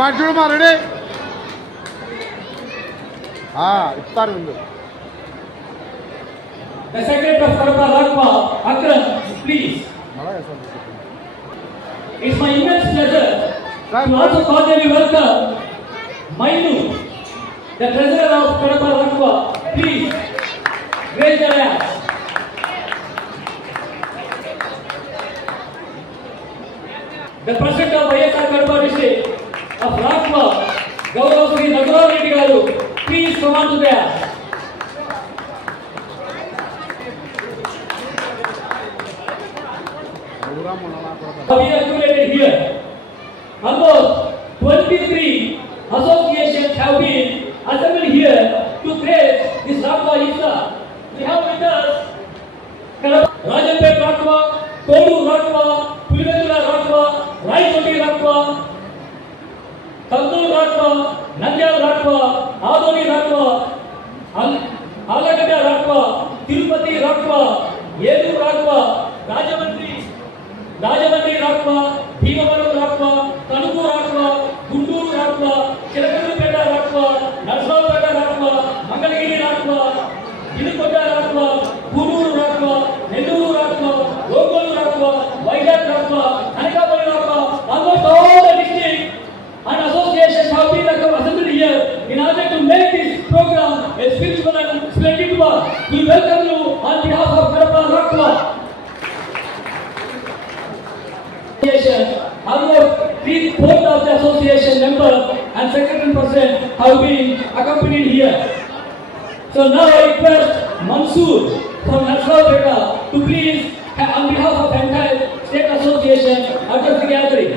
మంచుడు మా రెడీ ఇస్తారు ముందు. The Secretary of Kadapa Rakwa, Akram, please. It's my immense pleasure to also cordially welcome Mainu, the Treasurer of Kadapa Rakwa. Please raise your hands. The President of YSR Kadapa District of Rakwa, Gaurav Sri Nagarav Reddy Garu, please come on to the dais. We are accumulated here. Almost 23 associations have been assembled here to praise this Rakwa Iftar. We have with us Rajanpet Rakwa, Kodu Rakwa, Pulivendula Rakwa, Raipoti Rakwa, Tandur Rakwa, Nandyal Rakwa, Adoni Rakwa, Alagada Rakwa, Tirupati Rakwa, Yedu Rakwa, Rajamandri Rakwa, Bhimavaram Rakwa, Tanuku Rakwa, Guntur Rakwa, Chilakandupeta Rakwa, Narsavapeta Rakwa, Mangalagiri Rakwa, Ilukota Rakwa, Kunuru Rakwa, Nelluru Rakwa, Logolu Rakwa, Vizag Rakwa, Anakapalli Rakwa, almost all the districts and associations have been assembled here in order to make this program a spiritual and splendid one. We welcome you on behalf of Kadapa Rakwa. Almost 3/4 of the association members and secretary and president have been accompanied here. So now I request Mansoor from Narsavapeta to please, on behalf of entire state association, address the gathering.